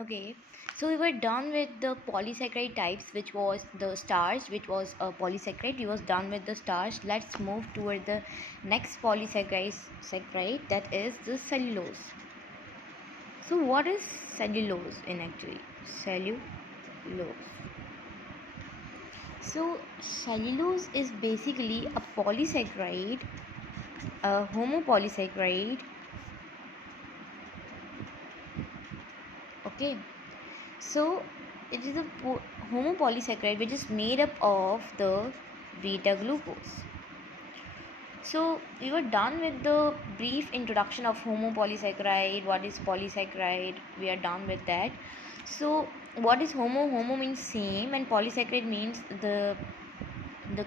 Okay, so we were done with the polysaccharide types, which was the starch, which was a polysaccharide. We was done with the starch. Let's move toward the next polysaccharide, that is the cellulose. So what is cellulose in actually? Cellulose. So cellulose is basically a polysaccharide, a homopolysaccharide. Okay, so it is a homopolysaccharide which is made up of the beta glucose. So we were done with the brief introduction of homopolysaccharide. What is polysaccharide? We are done with that. So what is homo? Homo means same, and polysaccharide means the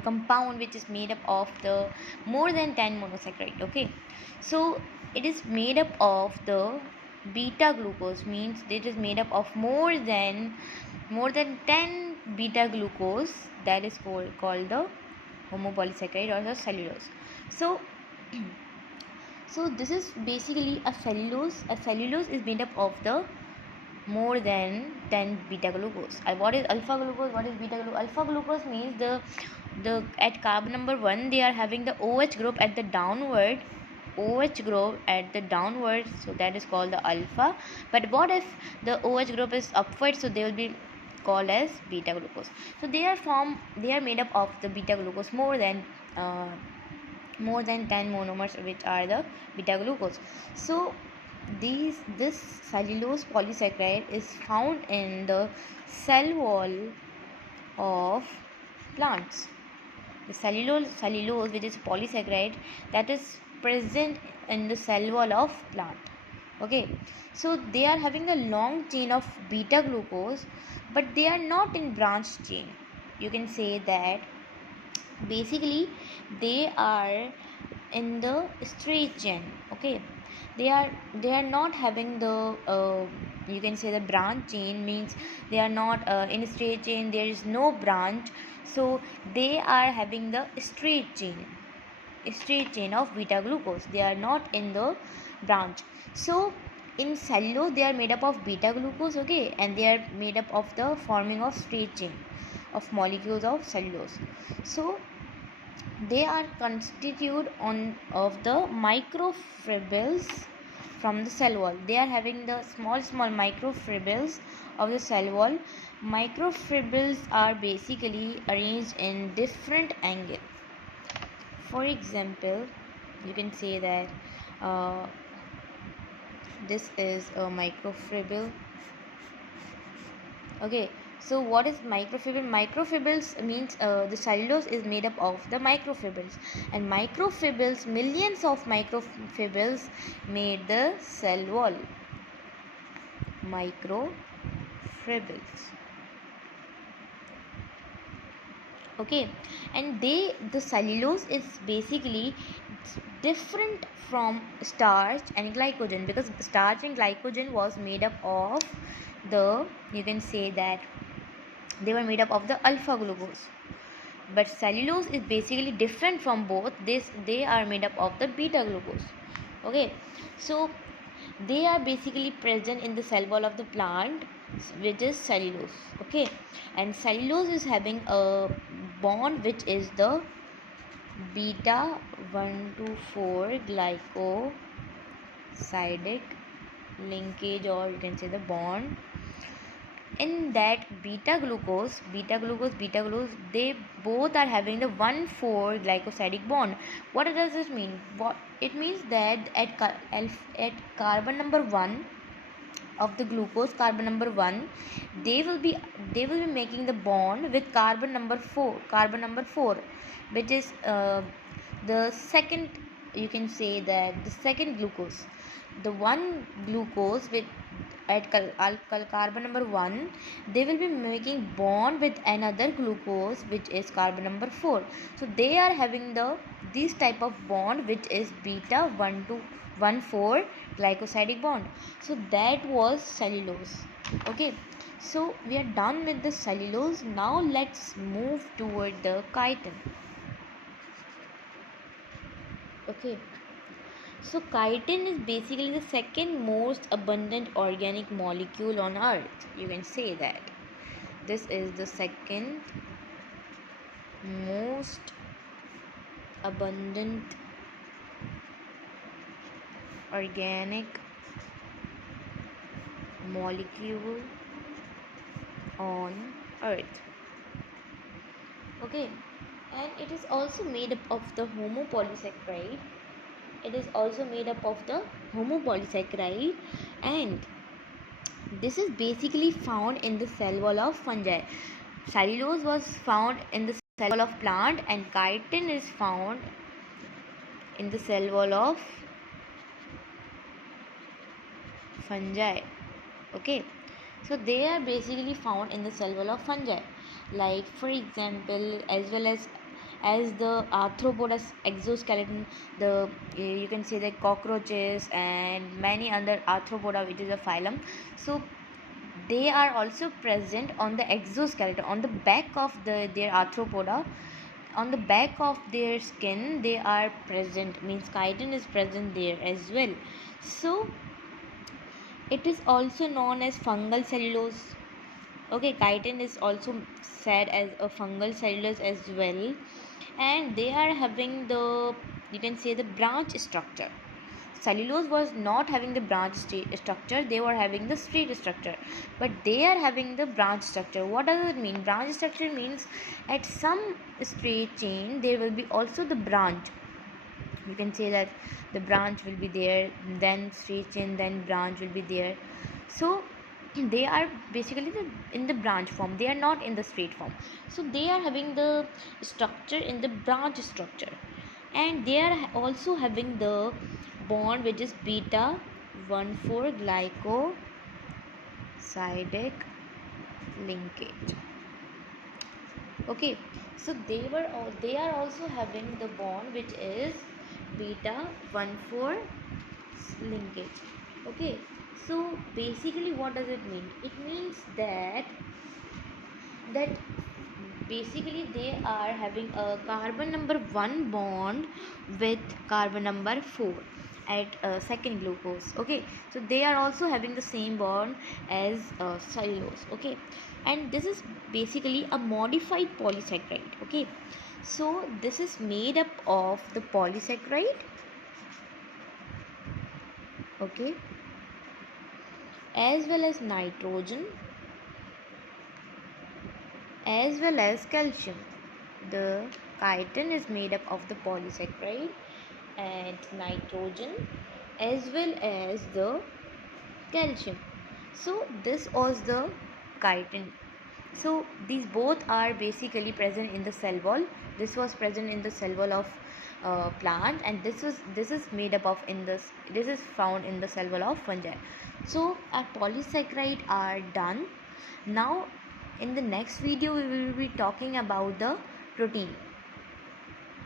compound which is made up of the more than 10 monosaccharide. Okay, so it is made up of the beta glucose, means it is made up of more than 10 beta glucose. That is called the homopolysaccharide or the cellulose. So so this is basically a cellulose. A cellulose is made up of the more than 10 beta glucose. What is alpha glucose? What is beta glucose? Alpha glucose means the at carbon number 1 they are having the OH group at the downward, so that is called the alpha. But what if the OH group is upward, so they will be called as beta glucose. So they are made up of the beta glucose uh, more than 10 monomers, which are the beta glucose. So this cellulose polysaccharide is found in the cell wall of plants. The cellulose which is polysaccharide, that is present in the cell wall of plant. Okay, so they are having a long chain of beta glucose, but they are not in branch chain. You can say that basically they are in the straight chain. Okay, they are not having the you can say the branch chain, means they are not in straight chain, there is no branch. So they are having the straight chain of beta glucose, they are not in the branch. So in cellulose they are made up of beta glucose. Okay, and they are made up of the forming of straight chain of molecules of cellulose. So they are constituted of the microfibrils from the cell wall. They are having the small microfibrils of the cell wall. Microfibrils are basically arranged in different angle. For example, you can say that uh, this is a microfibril. Okay, so what is microfibril? Microfibrils means the cellulose is made up of the microfibrils, and microfibrils, millions of microfibrils made the cell wall. Microfibrils. Okay, and the cellulose is basically different from starch and glycogen, because starch and glycogen was made up of the, you can say that they were made up of the alpha glucose, but cellulose is basically different from both this. They are made up of the beta glucose. Okay, so they are basically present in the cell wall of the plant, which is cellulose. Okay, and cellulose is having a bond which is the beta 1 to 4 glycosidic linkage, or you can say the bond. In that beta glucose, they both are having the 1,4 glycosidic bond. What does this mean? What it means that at carbon number 1 of the glucose, carbon number 1, they will be making the bond with carbon number 4, which is the second, you can say that the second glucose. The one glucose with at carbon number 1, they will be making bond with another glucose which is carbon number 4. So they are having this type of bond which is beta 1 to 1,4 glycosidic bond. So that was cellulose. Okay, so we are done with the cellulose. Now let's move toward the chitin. Okay, So chitin is basically the second most abundant organic molecule on earth. You can say that. This is the second most abundant organic molecule on earth. Okay, and it is also made up of the homopolysaccharide. It is also made up of the homopolysaccharide, and this is basically found in the cell wall of fungi. Cellulose was found in the cell wall of plant, and chitin is found in the cell wall of fungi. Okay, so they are basically found in the cell wall of fungi, like for example, as well as the arthropoda exoskeleton, the you can say that cockroaches and many other arthropoda, which is a phylum. So they are also present on the exoskeleton, on the back of their arthropoda, on the back of their skin. They are present, means chitin is present there as well. So it is also known as fungal cellulose. Okay, chitin is also said as a fungal cellulose as well, and they are having the, you can say, the branch structure. Cellulose was not having the branch structure, they were having the straight structure, but they are having the branch structure. What does it mean? Branch structure means at some straight chain there will be also the branch. You can say that the branch will be there, then straight chain, then branch will be there. So they are basically in the branch form, they are not in the straight form. So they are having the structure in the branch structure, and they are also having the bond which is beta 1,4 glycosidic linkage. Okay, so they are also having the bond which is beta 1,4 linkage. Okay, so basically what does it mean? It means that basically they are having a carbon number 1 bond with carbon number 4 at second glucose. Okay, so they are also having the same bond as cellulose. Okay, and this is basically a modified polysaccharide. Okay, so this is made up of the polysaccharide, okay, as well as nitrogen, as well as calcium. The chitin is made up of the polysaccharide and nitrogen as well as the calcium. So this was the chitin. So these both are basically present in the cell wall. This was present in the cell wall of plant, and this is made up of this is found in the cell wall of fungi. So our polysaccharide are done. Now in the next video we will be talking about the protein.